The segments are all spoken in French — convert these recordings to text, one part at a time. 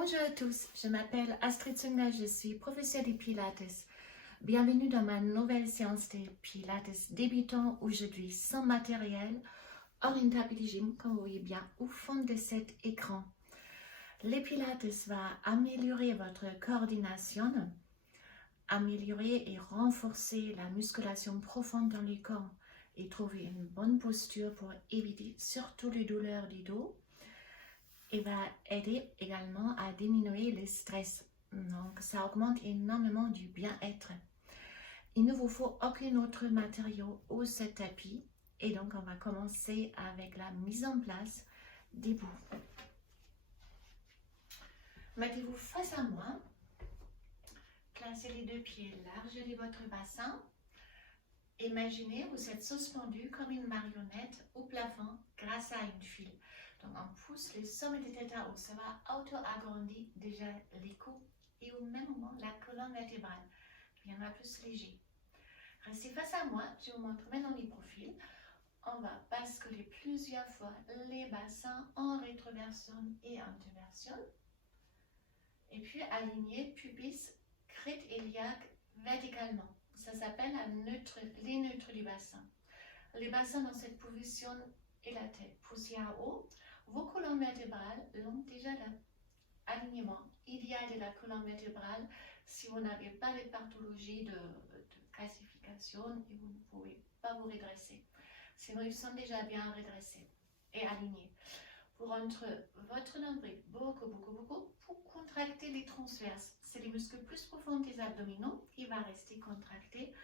Bonjour à tous, je m'appelle Astrid Sungna, je suis professeure de Pilates. Bienvenue dans ma nouvelle séance de Pilates débutant aujourd'hui sans matériel, orientable gym, comme vous voyez bien, au fond de cet écran. Les Pilates va améliorer votre coordination, améliorer et renforcer la musculation profonde dans le corps et trouver une bonne posture pour éviter surtout les douleurs du dos. Et va aider également à diminuer le stress. Donc, ça augmente énormément du bien-être. Il ne vous faut aucun autre matériau ou ce tapis. Et donc, on va commencer avec la mise en place debout. Mettez-vous face à moi. Placez les deux pieds larges de votre bassin. Imaginez, vous êtes suspendu comme une marionnette au plafond grâce à une file. Donc, on pousse les sommets de tête à haut. Ça va auto-agrandir déjà les coudes et au même moment la colonne vertébrale deviendra plus léger. Restez face à moi. Je vous montre maintenant les profils. On va basculer plusieurs fois les bassins en rétroversion et introversion. Et puis aligner pubis, crête iliaque verticalement. Ça s'appelle les neutres du bassin. Les bassins dans cette position et la tête poussée en haut. Vos colonnes vertébrales ont déjà l'alignement idéal de la colonne vertébrale si vous n'avez pas de pathologie de calcification et vous ne pouvez pas vous redresser. Sinon, ils sont déjà bien redressés et alignés. Vous rentrez votre nombril beaucoup pour contracter les transverses. C'est les muscles plus profonds des abdominaux qui va rester contracté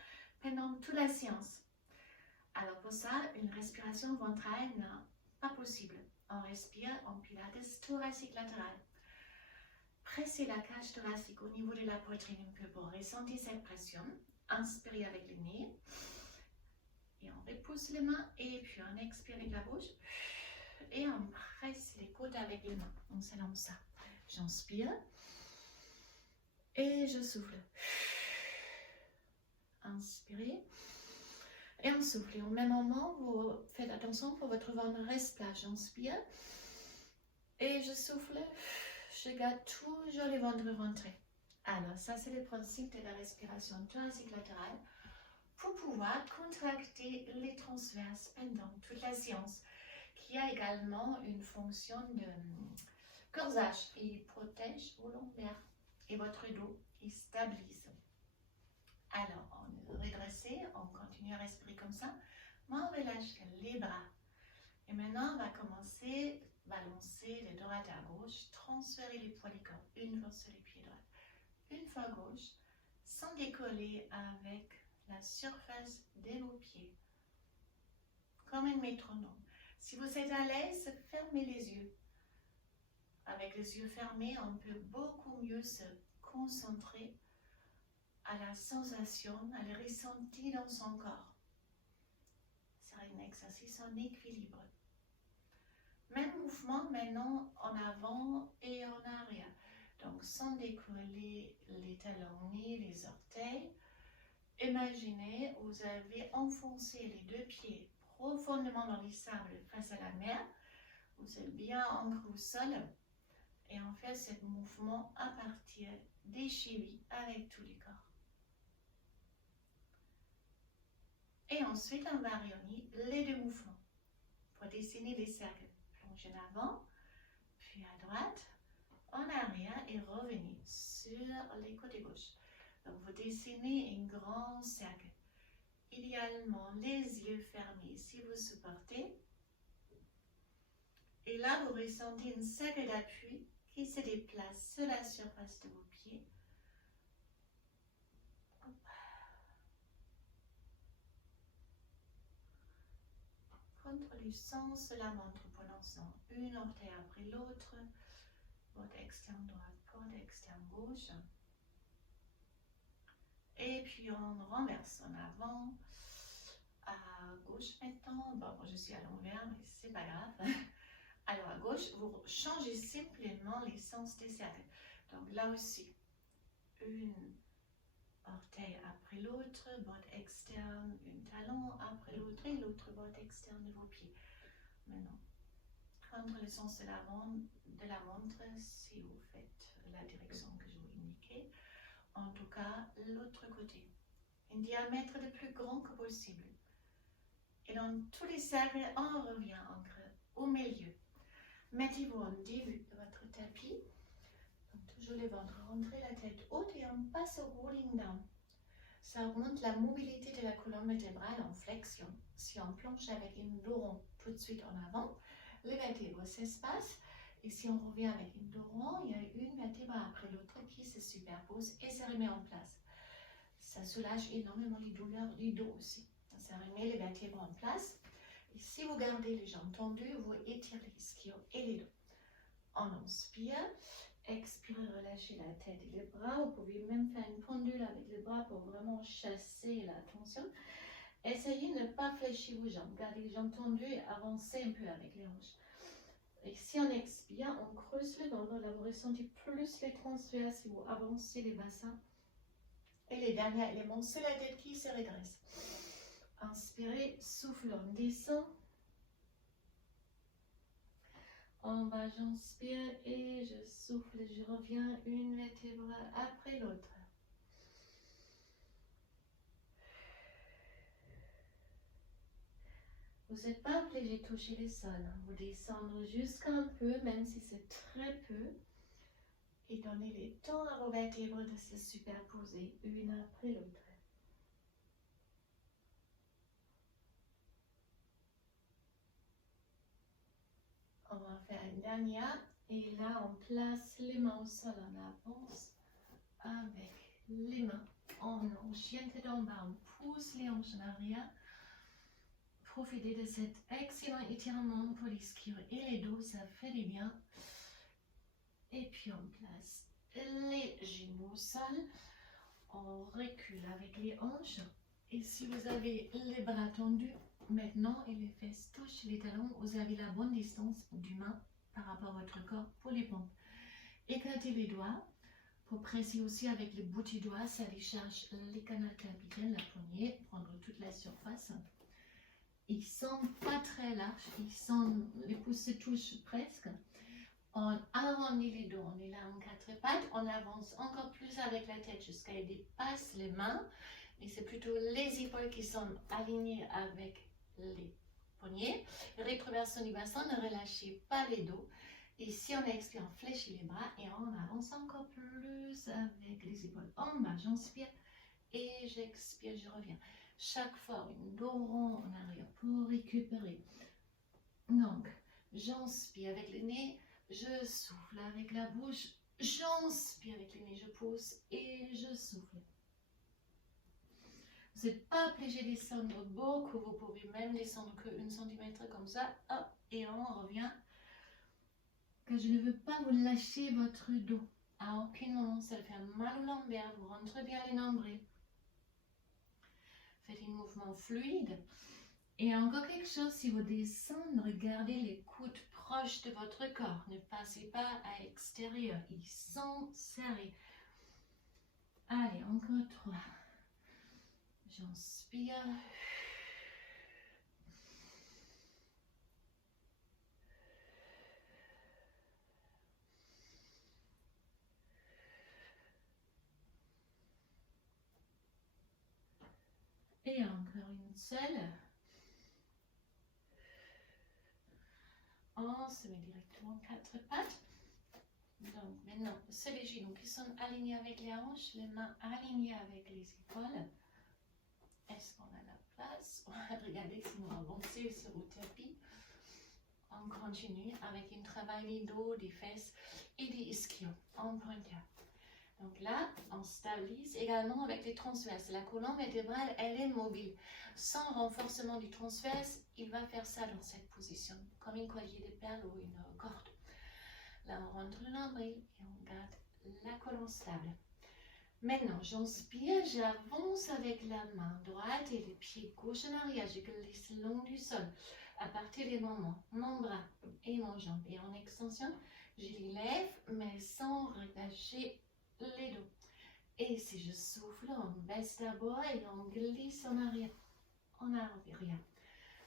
pendant toute la séance. Alors pour ça, une respiration ventrale n'est pas possible. On respire en pilates thoracique latéral. Pressez la cage thoracique au niveau de la poitrine un peu pour ressentir cette pression. Inspirez avec le nez. Et on repousse les mains. Et puis on expire avec la bouche. Et on presse les côtes avec les mains. On s'élance ça. J'inspire. Et je souffle. Inspirez. Et on souffle. Et au même moment, vous faites attention pour votre ventre reste plat. J'inspire. Et je souffle. Je garde toujours le ventre rentré. Alors, ça c'est le principe de la respiration thoracique latérale pour pouvoir contracter les transverses pendant toute la séance, qui a également une fonction de corsage. Il protège vos lombaires et votre dos. Il stabilise. Alors, on est redressé, on continue à respirer comme ça, mais on relâche les bras. Et maintenant, on va commencer à balancer de droite à gauche, transférer les poids du corps, une fois sur les pieds droits, une fois gauche, sans décoller avec la surface de vos pieds, comme un métronome. Si vous êtes à l'aise, fermez les yeux. Avec les yeux fermés, on peut beaucoup mieux se concentrer à la sensation, à le ressenti dans son corps. C'est un exercice en équilibre. Même mouvement maintenant en avant et en arrière. Donc sans décoller les talons ni les orteils. Imaginez, vous avez enfoncé les deux pieds profondément dans les sables face à la mer. Vous êtes bien ancré au sol. Et on fait ce mouvement à partir des chevilles avec tout le corps. Et ensuite, on va réunir les deux mouvements pour dessiner les cercles. Plongez en avant, puis à droite, en arrière et revenez sur les côtés gauche. Donc, vous dessinez un grand cercle. Idéalement, les yeux fermés si vous supportez. Et là, vous ressentez un cercle d'appui qui se déplace sur la surface de vos pieds. Contre le sens de la montre pour l'instant, une orteil après l'autre, porte externe droite, porte externe gauche. Et puis on renverse en avant, à gauche maintenant. Bon, je suis à l'envers, mais c'est pas grave. Alors à gauche, vous changez simplement les sens des cercles. Donc là aussi, une orteil après l'autre, botte externe, un talon après l'autre et l'autre botte externe de vos pieds. Maintenant, prendre le sens de la montre si vous faites la direction que je vous indiquais. En tout cas, l'autre côté. Un diamètre le plus grand que possible. Et dans tous les cercles, on revient au milieu. Mettez-vous en début de votre tapis. Donc, toujours le ventre, rentrez la tête haute et on passe au rolling down. Ça augmente la mobilité de la colonne vertébrale en flexion. Si on planche avec une dos rond tout de suite en avant, les vertèbres s'espacent. Et si on revient avec une dos rond, il y a une vertèbre après l'autre qui se superpose et se remet en place. Ça soulage énormément les douleurs du dos aussi. Ça remet les vertèbres en place. Et si vous gardez les jambes tendues, vous étirez les ischios et les dos. On inspire. Expirez, relâchez la tête et les bras. Vous pouvez même faire une pendule avec les bras pour vraiment chasser la tension. Essayez de ne pas fléchir vos jambes. Gardez les jambes tendues et avancez un peu avec les hanches. Et si on expire, on creuse le ventre. Là, vous ressentez plus les transverses si vous avancez les bassins. Et les derniers éléments, c'est la tête qui se redresse. Inspirez, souffle, on descend. En bas, j'inspire et je souffle, je reviens une vertèbre après l'autre. Vous n'êtes pas obligé de toucher le sol. Vous descendez jusqu'un peu, même si c'est très peu. Et donnez le temps à vos vertèbres de se superposer une après l'autre. On va faire une dernière. Et là, on place les mains au sol, on avance avec les mains. On chien tête en bas, on pousse les hanches en arrière. Profitez de cet excellent étirement pour les ischios et les dos, ça fait du bien. Et puis on place les genoux au sol. On recule avec les hanches. Et si vous avez les bras tendus, maintenant, et les fesses touchent les talons, vous avez la bonne distance du main par rapport à votre corps pour les pompes. Éclatez les doigts pour presser aussi avec les bouts du doigt, ça décharge les canaux claviculaires, la poignée, prendre toute la surface. Ils sont pas très larges, les pouces se touchent presque. On arrondit les dos, on est là en quatre pattes, on avance encore plus avec la tête jusqu'à ce qu'elle dépasse les mains. Mais c'est plutôt les épaules qui sont alignées avec les poignets. Rétroversion du bassin, ne relâchez pas les dos. Et si on expire, on fléchit les bras et on avance encore plus avec les épaules en bas. J'inspire et j'expire, je reviens. Chaque fois, une dos rond en arrière pour récupérer. Donc, j'inspire avec le nez, je souffle avec la bouche. J'inspire avec le nez, je pousse et je souffle. Vous n'êtes pas obligé de descendre beaucoup, vous pouvez même descendre que 1 cm comme ça. Hop, et on revient. Que je ne veux pas vous lâcher votre dos. À aucun moment, ça fait mal au lombaire, vous rentrez bien les nombrils. Faites un mouvement fluide. Et encore quelque chose, si vous descendez, regardez les coudes proches de votre corps. Ne passez pas à l'extérieur, ils sont serrés. Allez, encore 3. J'inspire. Et encore une seule. On se met directement 4 pattes. Donc maintenant, c'est les genoux qui sont alignés avec les hanches, les mains alignées avec les épaules. Est-ce qu'on a la place? On va regarder si on va avancer sur le tapis. On continue avec un travail des dos, des fesses et des ischios en pointeur. Donc là, on stabilise également avec les transverses. La colonne vertébrale, elle est mobile. Sans renforcement du transverse, il va faire ça dans cette position, comme un collier de perles ou une corde. Là, on rentre le nombril et on garde la colonne stable. Maintenant, j'inspire, j'avance avec la main droite et le pied gauche en arrière. Je glisse le long du sol. À partir des moments, mon bras et mon jambe. Et en extension, je les lève, mais sans relâcher les dos. Et si je souffle, on baisse d'abord et on glisse en arrière. En arrière.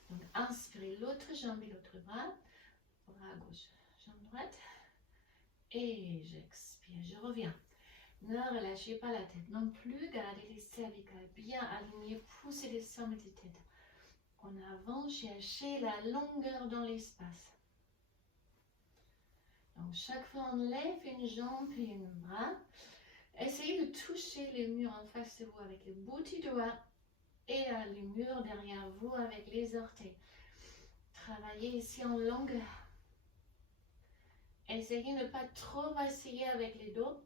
Donc, inspirez l'autre jambe et l'autre bras. Bras gauche, jambe droite. Et j'expire, je reviens. Ne relâchez pas la tête non plus. Gardez les cervicales bien alignées. Poussez les sommets de tête. En avant, cherchez la longueur dans l'espace. Donc, chaque fois, on lève une jambe et un bras. Essayez de toucher les murs en face de vous avec les bout du doigt et les murs derrière vous avec les orteils. Travaillez ici en longueur. Essayez de ne pas trop vaciller avec les dos.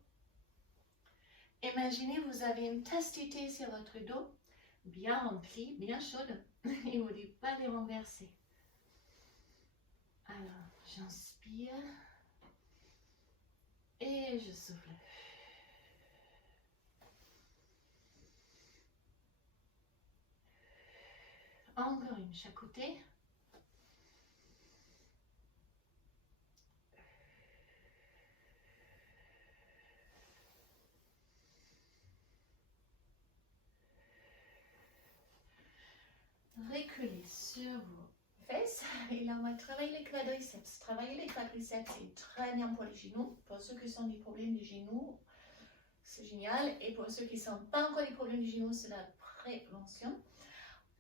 Imaginez vous avez une tasse de thé sur votre dos, bien remplie, bien chaude, et vous ne devez pas les renverser. Alors, j'inspire et je souffle. Encore une, chaque côté. Reculez sur vos fesses et là on va travailler les quadriceps. Travailler les quadriceps, c'est très bien pour les genoux. Pour ceux qui ont des problèmes de genoux, c'est génial. Et pour ceux qui n'ont pas encore des problèmes de genoux, c'est la prévention.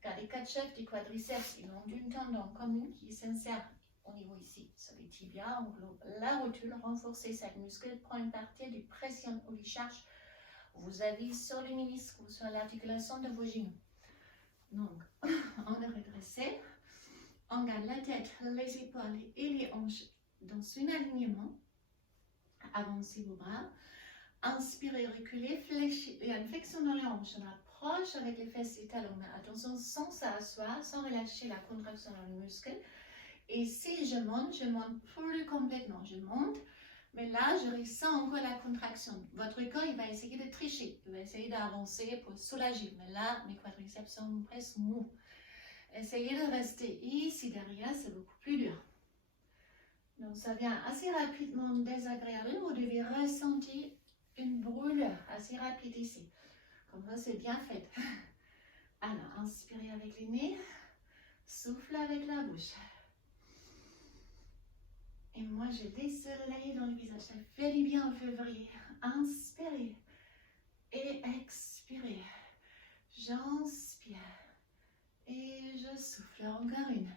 Car les quatre chefs des quadriceps, ils ont une tendon commune qui s'insère au niveau ici, sur les tibias, englobe la rotule. Renforcer cette muscle prend une partie des pressions ou des charges vous avez sur les ménisques ou sur l'articulation de vos genoux. Donc, on est redressé, on garde la tête, les épaules et les hanches dans un alignement. Avancez vos bras, inspirez, reculez, fléchissez, il y a une flexion dans les hanches, on approche avec les fesses et talons, mais attention sans s'asseoir, sans relâcher la contraction dans les muscles. Et si je monte plus complètement, je monte, mais là je ressens encore la contraction. Votre corps il va essayer de tricher, il va essayer d'avancer pour soulager, mais là mes quadriceps sont presque mous. Essayez de rester ici derrière, c'est beaucoup plus dur. Donc ça vient assez rapidement désagréable, vous devez ressentir une brûlure assez rapide ici. Comme ça c'est bien fait. Alors inspirez avec les nez, soufflez avec la bouche. Et moi, je laisse le soleil dans le visage. Ça fait du bien en février. Inspirez et expirez. J'inspire et je souffle. Encore une.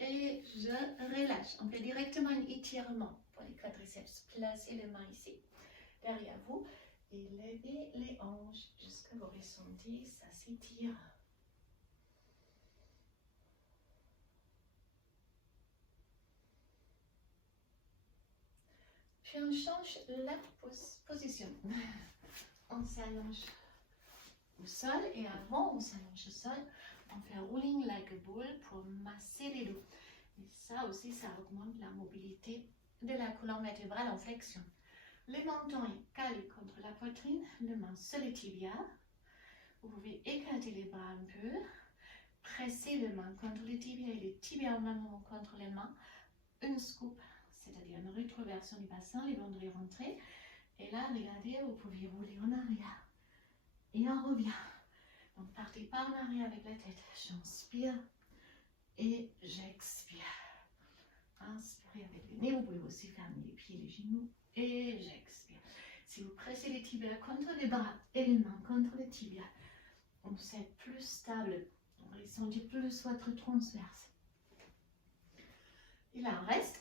Et je relâche. On fait directement un étirement pour les quadriceps. Placez les mains ici, derrière vous. Et levez les hanches jusqu'à vous ressentez, ça s'étire. Puis on change la position. On s'allonge au sol et avant on s'allonge au sol, on fait rolling like a ball pour masser les dos. Et ça aussi, ça augmente la mobilité de la colonne vertébrale en flexion. Le menton est calé contre la poitrine, les mains sur les tibias. Vous pouvez écarter les bras un peu, presser les mains contre les tibias et les tibias en même moment contre les mains. Une scoop, c'est-à-dire une rétroversion du bassin, les bandes rentrées. Et là, regardez, vous pouvez rouler en arrière. Et on revient. Donc, partez pas en arrière avec la tête. J'inspire et j'expire. Inspirez avec le nez. Vous pouvez aussi fermer les pieds, les genoux. Et j'expire. Si vous pressez les tibias contre les bras et les mains contre les tibias, on va être plus stable. On va ressentir plus votre transverse. Il en reste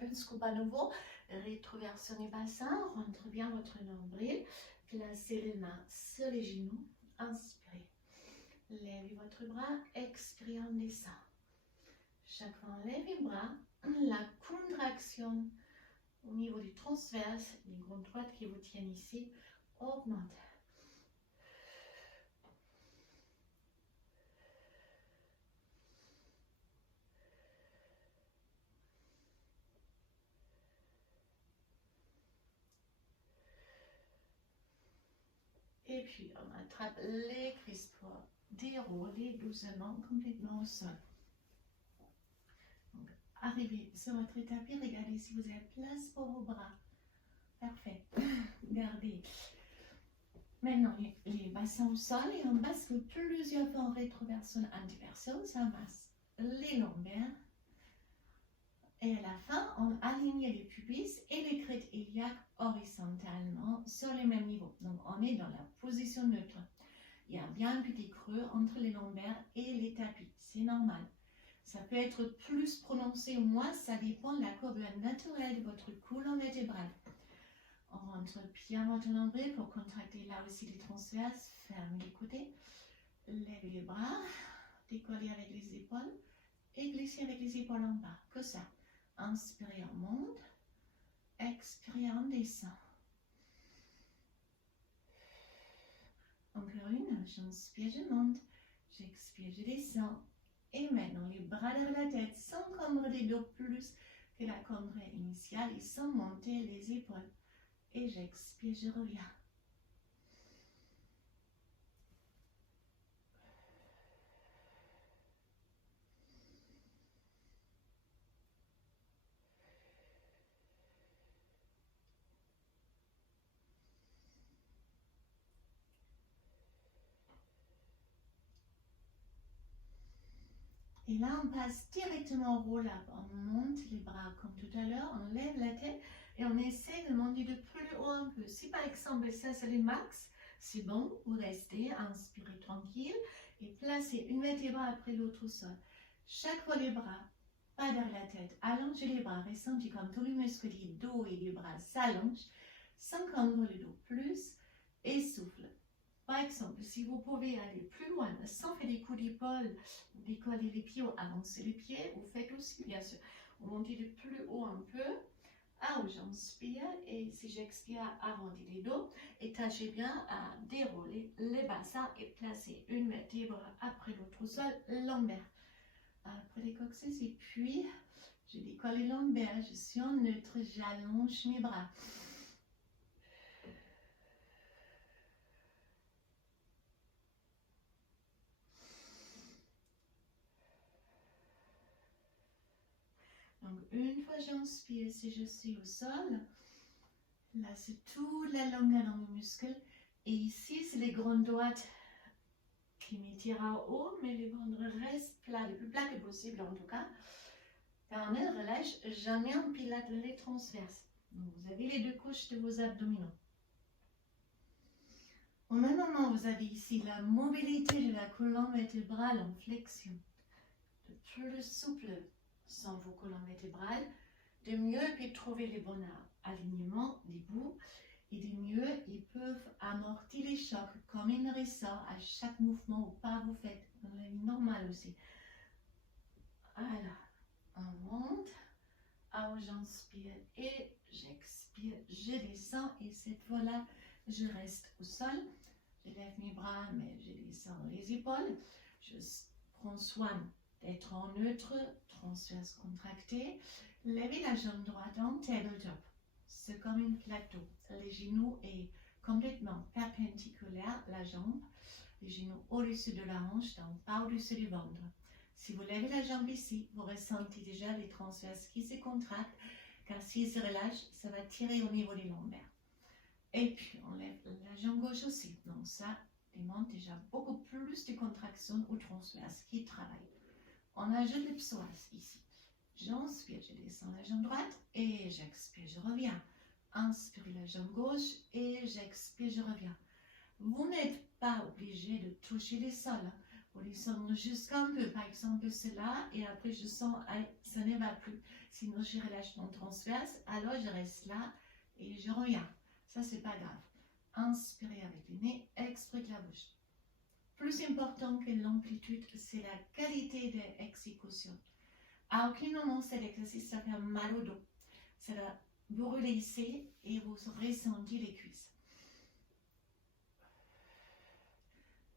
une scoop à nouveau. Rétroversion du bassin. Rentre bien votre nombril. Placez les mains sur les genoux. Inspirez. Levez votre bras. Expirez, on descend. Chaque fois, on lève les bras. La contraction au niveau du transverse, les grandes droites qui vous tiennent ici, augmente. Et puis, on attrape les cuisses pour dérouler doucement, complètement au sol. Donc, arrivez sur votre tapis, regardez si vous avez place pour vos bras. Parfait. Gardez. Maintenant, les bassins au sol et on bascule plusieurs fois en rétroversion, antiversion, ça masse. les lombaires. Et à la fin, on aligne les pubis et les crêtes iliaques horizontalement sur le même niveau. Donc, on est dans la position neutre. Il y a bien un petit creux entre les lombaires et les tapis. C'est normal. Ça peut être plus prononcé ou moins, ça dépend de la courbure naturelle de votre colonne vertébrale. On rentre bien votre nombril pour contracter là aussi les transverses. Fermez les côtés. Levez les bras. Décollez avec les épaules. Et glissez avec les épaules en bas. Que ça. Inspirez, on monte. Expirez, on descend. Encore une. J'inspire, je monte. J'expire, je descends. Et maintenant, les bras derrière la tête sans cambrer les dos plus que la cambrée initiale et sans monter les épaules. Et j'expire, je reviens. Et là, on passe directement au roll-up. On monte les bras comme tout à l'heure, on lève la tête et on essaie de monter de plus haut un peu. Si par exemple, ça c'est le max, c'est bon, vous restez, inspirez tranquille et placez une vertébrale après l'autre au sol. Chaque fois les bras, pas derrière la tête, allongez les bras, ressentez comme tous les muscles du dos et du bras s'allongent, sans cambrer le dos plus, et souffle. Par exemple, si vous pouvez aller plus loin sans faire des coups d'épaule, décoller les pieds ou avancer les pieds, vous faites aussi, bien sûr. Vous montez de plus haut un peu. Ah, j'inspire et si j'expire, arrondis les dos et tâchez bien à dérouler les bassins et placer une vertèbre après l'autre au sol, lombaire. Après les coccyx et puis je décolle les lombaires, je suis en neutre, j'allonge mes bras. Donc, une fois j'inspire, si je suis au sol, là c'est toute la longueur dans mes muscles. Et ici, c'est les grandes droites qui m'étirent en haut, mais les ventres restent plats, le plus plat que possible en tout cas. Car on ne relâche jamais en pilate les transverses. Donc, vous avez les deux couches de vos abdominaux. Au même moment, vous avez ici la mobilité de la colonne vertébrale en flexion. De plus souple sont vos colonnes vertébrales, de mieux ils peuvent trouver les bons alignements des bouts et de mieux ils peuvent amortir les chocs comme un ressort à chaque mouvement ou pas vous faites dans la vie normale aussi. Voilà, on monte, j'inspire et j'expire, je descends et cette fois-là, je reste au sol. Je lève mes bras, mais je descends les épaules. Je prends soin d'être en neutre, transverse contracté. Levez la jambe droite en tabletop. C'est comme un plateau. Les genoux est complètement perpendiculaire, la jambe. Les genoux au-dessus de la hanche, donc pas au-dessus du ventre. Si vous levez la jambe ici, vous ressentez déjà les transverses qui se contractent, car s'ils se relâchent, ça va tirer au niveau des lombaires. Et puis, on lève la jambe gauche aussi. Donc ça demande déjà beaucoup plus de contraction au transverse qui travaille. On ajoute le psoas ici. J'inspire, je descends la jambe droite et j'expire, je reviens. Inspire la jambe gauche et j'expire, je reviens. Vous n'êtes pas obligé de toucher le sol. Vous descendez jusqu'un peu, par exemple cela, et après je sens, ça ne va plus. Sinon je relâche mon transverse, alors je reste là et je reviens. Ça, c'est pas grave. Inspirez avec le nez, expirez avec la bouche. Plus important que l'amplitude, c'est la qualité de l'exécution. À aucun moment, cet exercice, ça fait mal au dos. Ça va vous relaisser et vous ressentez les cuisses.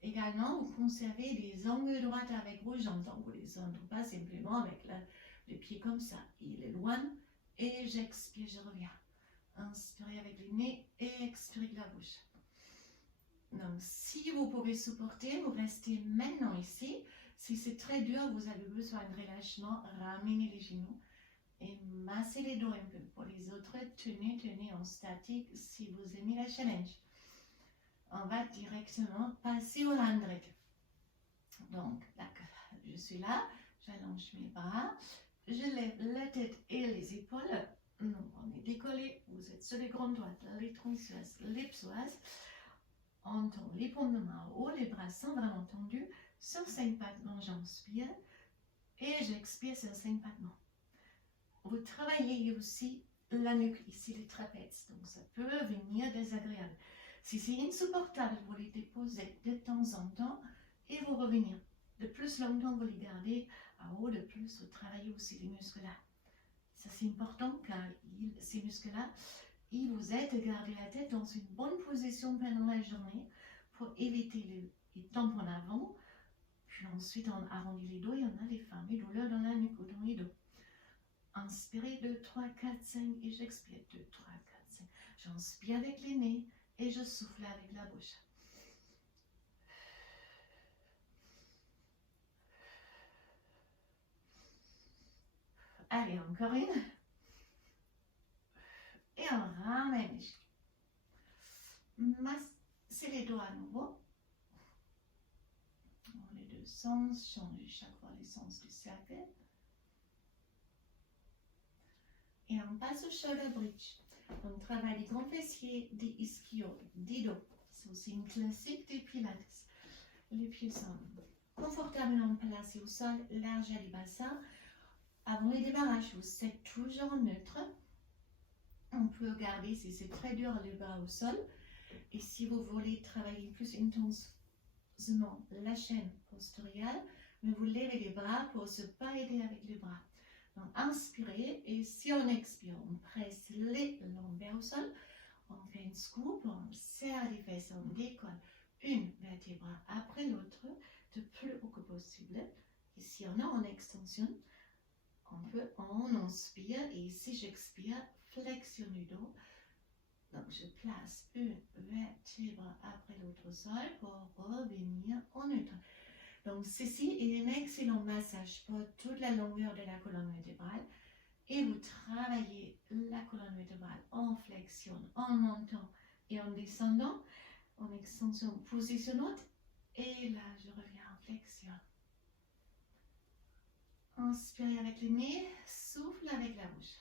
Également, vous conservez des angles droits avec vos jambes. Donc, vous les entrez pas simplement avec le pied comme ça. Il est loin et j'expire, je reviens. Inspirez avec le nez et expirez avec la bouche. Donc, si vous pouvez supporter, vous restez maintenant ici. Si c'est très dur, vous avez besoin de relâchement, ramenez les genoux et massez les dos un peu. Pour les autres, tenez en statique si vous aimez la challenge. On va directement passer au 100. Donc, je suis là, J'allonge mes bras. Je lève la tête et les épaules. Donc, on est décollé. Vous êtes sur les grandes droites, les transverses, les psoas. On tend les paumes de main en haut, les bras sont vraiment tendus. Sur 5 battements, j'inspire. Et j'expire sur 5 battements. Vous travaillez aussi la nuque, ici les trapèzes. Donc, ça peut venir désagréable. Si c'est insupportable, vous les déposez de temps en temps et vous revenez. De plus longtemps vous les gardez en haut, de plus vous travaillez aussi les muscles-là. Ça c'est important car ces muscles-là, ils vous aident à garder la tête dans une bonne position pendant la journée pour éviter les tempes en avant. Puis ensuite on arrondit les dos et on a les fameux douleurs dans la nuque ou dans les dos. Inspirez 2, 3, 4, 5 et j'expire 2, 3, 4, 5. J'inspire avec les nez et je souffle avec la bouche. Allez, encore une. Et on ramène les genoux. Massez les doigts à nouveau. Dans les deux sens, changez chaque fois les sens du cercle. Et on passe au shoulder bridge. On travaille les grands fessiers, des ischios, des dos. C'est aussi une classique des pilates. Les pieds sont confortablement placés au sol, large à les bassins. Avant le démarrage, vous êtes toujours neutre. On peut regarder si c'est très dur les bras au sol. Et si vous voulez travailler plus intensément la chaîne postérieure, mais vous levez les bras pour se pas aider avec les bras. Donc inspirez et si on expire, on presse les lombaires au sol. On fait une scoop, on serre les fesses, on décolle une vertébrale après l'autre, de plus haut que possible. Et si on a en extension, on inspire et si j'expire, flexion du dos. Donc je place une vertébrale après l'autre au sol pour revenir en neutre. Donc ceci est un excellent massage pour toute la longueur de la colonne vertébrale. Et vous travaillez la colonne vertébrale en flexion, en montant et en descendant, en extension positionnante. Et là, je reviens en flexion. Inspirez avec le nez, souffle avec la bouche.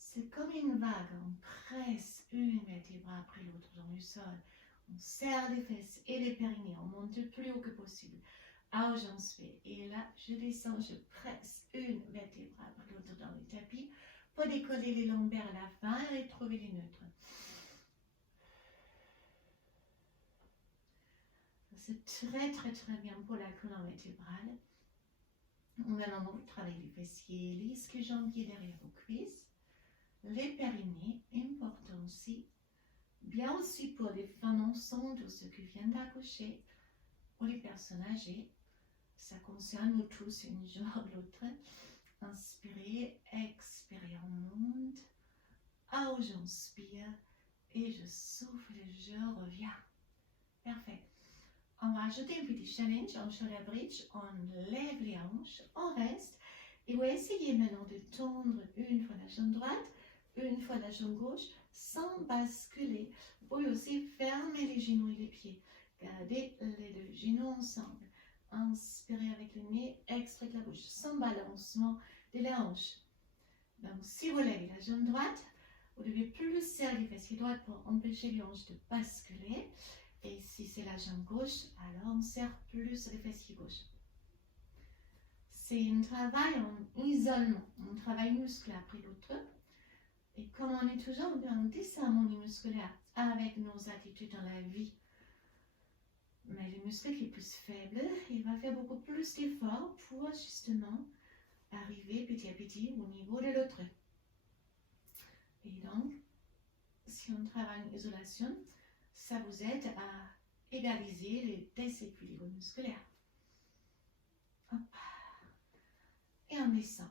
C'est comme une vague, on presse une vertébrale après l'autre dans le sol. On serre les fesses et les périnées, on monte le plus haut que possible. Ah, j'inspire. Et là, je descends, je presse une vertébrale après l'autre dans le tapis pour décoller les lombaires à la fin et trouver les neutres. C'est très bien pour la colonne vertébrale. Maintenant, vous travaillez les fessiers, les ischio-jambiers derrière vos cuisses. Les périnées, important aussi, bien aussi pour les femmes enceintes ou ceux qui viennent d'accoucher, ou les personnes âgées. Ça concerne nous tous, une genre ou l'autre. Inspirez, expirez, on monte. Ah, j'inspire et je souffle, je reviens. Parfait. On va ajouter un petit challenge en shoulder bridge. On lève les hanches, on reste. Et on va essayer maintenant de tendre une fois la jambe droite, une fois la jambe gauche, sans basculer. Vous pouvez aussi fermer les genoux et les pieds. Gardez les deux genoux ensemble. Inspirez avec le nez, expirez avec la bouche, sans balancement de la hanche. Donc, si vous levez la jambe droite, vous devez plus serrer les fessiers droites pour empêcher les hanches de basculer. Et si c'est la jambe gauche, alors on serre plus les fessiers gauche. C'est un travail en isolement. On travaille musculaire après l'autre. Et comme on est toujours en disharmonie musculaire avec nos attitudes dans la vie, mais le muscle qui est plus faible, il va faire beaucoup plus d'efforts pour justement arriver petit à petit au niveau de l'autre. Et donc, si on travaille en isolation, ça vous aide à égaliser les déséquilibres musculaires. Hop. Et on descend.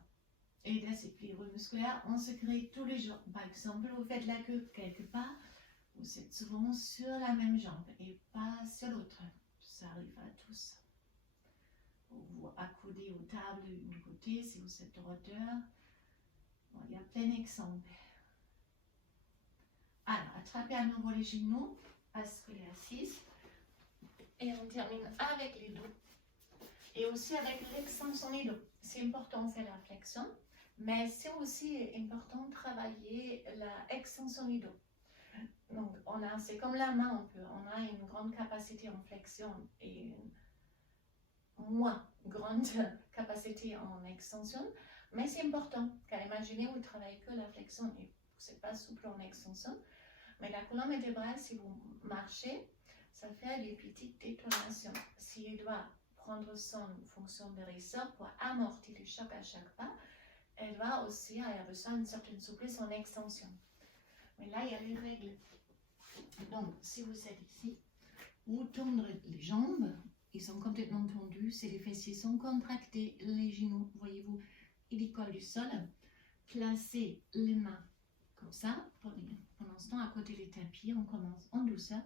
Et déséquilibre musculaire, on se crée tous les jours. Par exemple, vous faites la queue quelque part, vous êtes souvent sur la même jambe et pas sur l'autre. Ça arrive à tous. Vous accoudez aux tables du côté si vous êtes de hauteur. Bon, il y a plein d'exemples. Alors, attrapez à nouveau les genoux, basculez assise. Et on termine avec les dos. Et aussi avec l'extension des dos. C'est important de faire la flexion, mais c'est aussi important de travailler la extension du dos. Donc, c'est comme la main un peu. On a une grande capacité en flexion et une moins grande capacité en extension. Mais c'est important, car imaginez, vous ne travaillez que la flexion et vous n'êtes pas souple en extension. Mais la colonne vertébrale, si vous marchez, ça fait des petites détonations. Si elle doit prendre son fonction de ressort pour amortir le choc à chaque pas, elle va aussi avoir besoin d'une certaine souplesse en extension. Mais là, il y a les règles. Donc, si vous êtes ici, vous tendrez les jambes, ils sont complètement tendus, les fessiers sont contractés, les genoux, voyez-vous, ils collent du sol. Placez les mains comme ça, pour l'instant, à côté des tapis, on commence en douceur.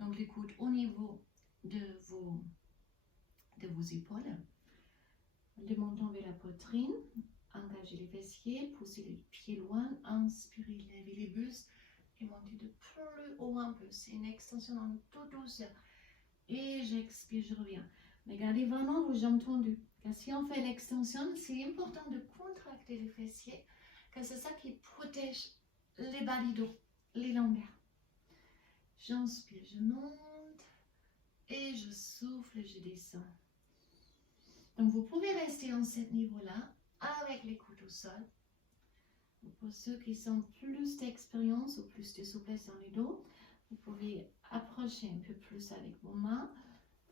Donc, les coudes au niveau de vos épaules. Le menton vers la poitrine. Engagez les fessiers, poussez les pieds loin, inspirez, levez les bustes et montez de plus haut un peu. C'est une extension en toute douceur. Et j'expire, je reviens. Mais gardez vraiment vos jambes tendues. Car si on fait l'extension, c'est important de contracter les fessiers, car c'est ça qui protège les bas du dos, les lombaires. J'inspire, je monte et je souffle, je descends. Donc vous pouvez rester en ce niveau-là avec les coudes au sol. Pour ceux qui ont plus d'expérience ou plus de souplesse dans le dos, vous pouvez approcher un peu plus avec vos mains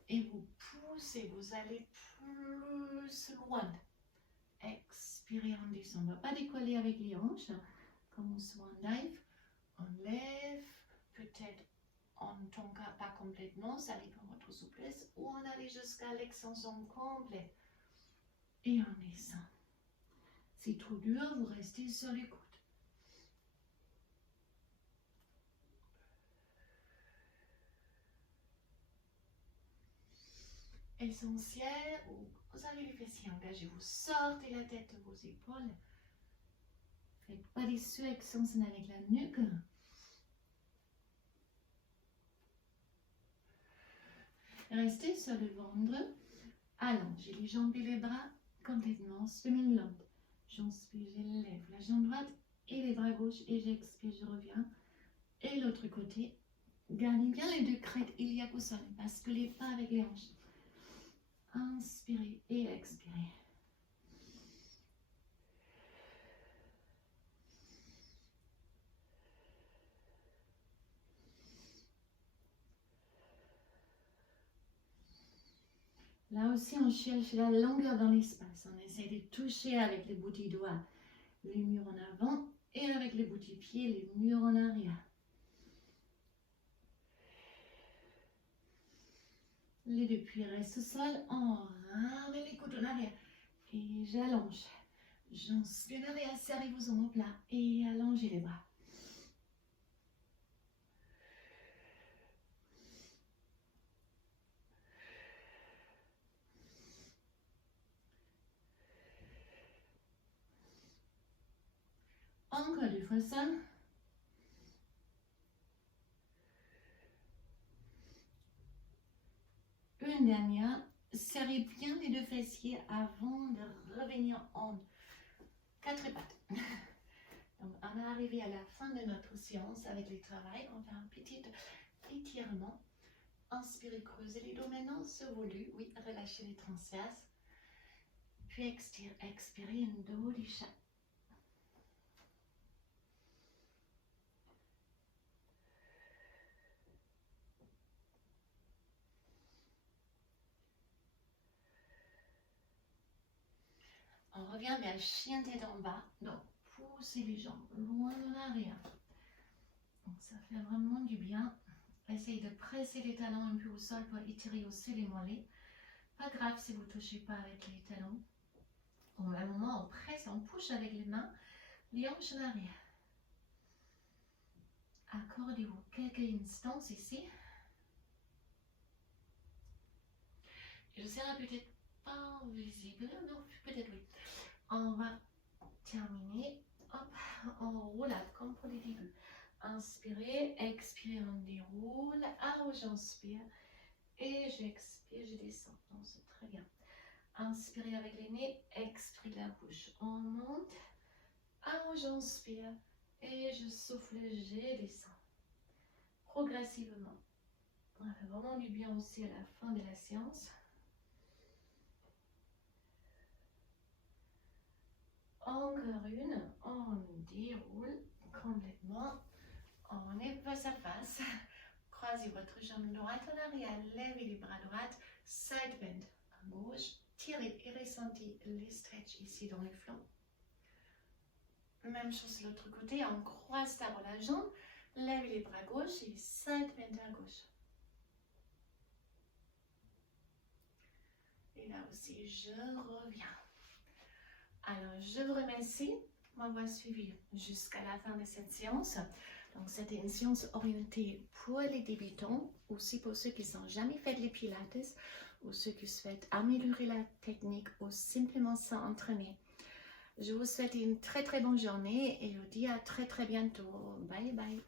et vous poussez, vous allez plus loin. Expirez, on descend. On ne va pas décoller avec les hanches, comme au swan dive. On lève, peut-être en ton cas pas complètement, ça dépend de votre souplesse, ou on allait jusqu'à l'extension complète. Et on descend. C'est trop dur, vous restez sur les coudes. Essentiel, vous avez les fessiers engagés, vous sortez la tête de vos épaules. Faites pas des surextensions avec la nuque. Restez sur le ventre. Allongez les jambes et les bras complètement, semi-longue. J'inspire, je lève la jambe droite et les bras gauche et j'expire, je reviens. Et l'autre côté, gardez bien les deux crêtes iliaques au sol, basculez pas avec les hanches. Inspirez et expirez. Là aussi, on cherche la longueur dans l'espace. On essaie de toucher avec les bouts des doigts les murs en avant et avec les bouts des pieds les murs en arrière. Les deux pieds restent au sol. On ramène les coudes en arrière. Et j'allonge. J'inspire en arrière, serrez vos omoplates et allongez les bras. Encore deux fois ça. Une dernière. Serrez bien les deux fessiers avant de revenir en quatre pattes. Donc, on est arrivé à la fin de notre séance avec les travails. On fait un petit étirement. Inspirez, creusez les dos maintenant, ce volu. Oui, relâchez les transverses. Puis expirez un dos du chat. On revient vers chien tête en bas. Donc, poussez les jambes loin en arrière. Donc, ça fait vraiment du bien. Essayez de presser les talons un peu au sol pour étirer aussi les mollets. Pas grave si vous ne touchez pas avec les talons. Au même moment, on presse, on push avec les mains, les hanches en arrière. Accordez-vous quelques instants ici. Je serai peut-être pas visible, non, peut-être oui. On va terminer. Hop, on roulade comme pour les débuts. Inspirez, expirez, on déroule. Alors j'inspire et j'expire, je descends. Donc c'est très bien. Inspirez avec les nez, expirez la bouche. On monte. Alors j'inspire et je souffle, je descends. Progressivement. On fait vraiment du bien aussi à la fin de la séance. Encore une, on déroule complètement. On est face à face. Croisez votre jambe droite en arrière, levez les bras droits, side bend à gauche. Tirez et ressentez les stretch ici dans le flanc. Même chose de l'autre côté, on croise d'abord la jambe, levez les bras gauche et side bend à gauche. Et là aussi, je reviens. Alors, je vous remercie m'avoir suivi jusqu'à la fin de cette séance. Donc, c'était une séance orientée pour les débutants, aussi pour ceux qui n'ont jamais fait les pilates, ou ceux qui souhaitent améliorer la technique ou simplement s'entraîner. Je vous souhaite une très très bonne journée et je vous dis à très très bientôt. Bye bye.